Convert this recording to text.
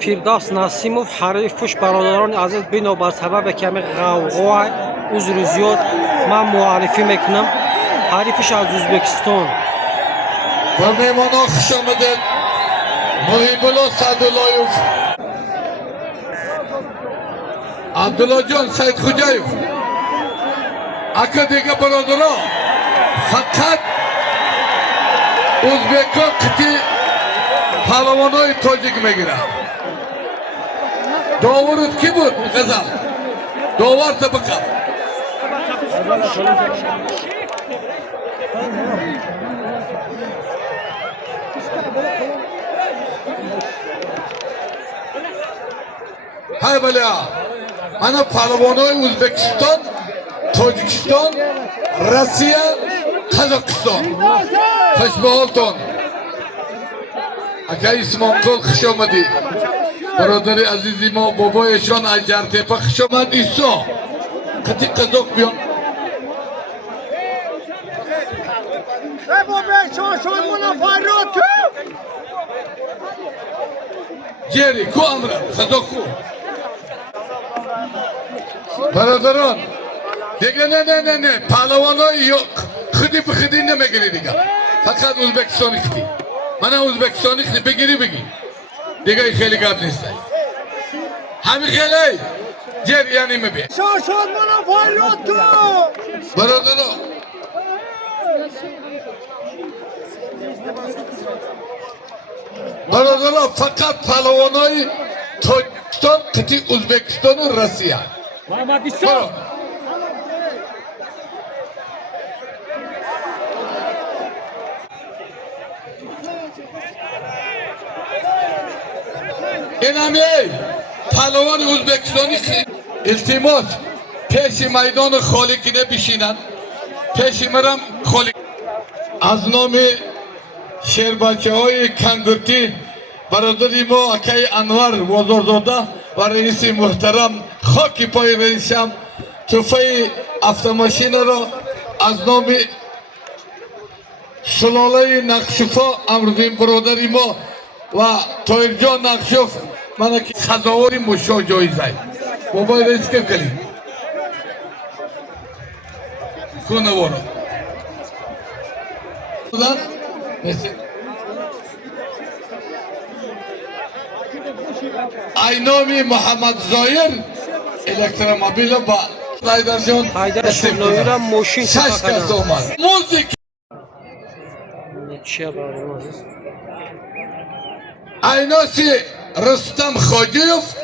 فردوس نسیموف حریف پوش برادران عزیز بنابر سبب کمی غوغا عذر زیاد من معرفی میکنم حریفش از ازبکستان و میمانا خوش آمدید محیب الله سعداللهیف عبدالله جان سید خوجایف اکا دیگه برادرها فقط ازبکا قطی پهلوانای تاجیک میگیره داورت کی بود غزل داور طبقه های بله من پهلوانای ازبکستان تاجیکستان روسیه قزاقستان خوش به حالتون اکا اسمانقل خوش آمدی برادر عزیزی ما بابایشان از جرتپه خوش آمد ایسا قطی قزاق بیان جیری کو امره قزاق کو برادران دیگه نه پهلوانای yok خودی به خودی نمیگیری دیگه فقط ازبکستانی خودی من ازبکستانی خودی بگیری دیگه خیلی گپ نیست همین خیلی جر یعنی میبی شاشان منو فریاد تو برادران فقط پهلوانای تاجیکستان قطی ازبکستان و روسیه این همی پهلوان ازبکستانی التماس پیش میدان خالی کنه بشینن پیش مرم خالی از نام شیر بچه های کنگرتی برادری ما اکای انور وزارزاده و رئیس محترم خاکی پای رئیسم توفه افتماشین را از نام سلاله نقشوفا امروزین برادری ما و طاهر جان نقشوف من که خزاوری مشا جایزه بابای رئیس که کلیم کنه وارا اینامی محمد زایر الکتروموبیل با حیدر جان حیدر شمنایی ماشین شش کس اومد موزیک ایناسی رستم خاجیف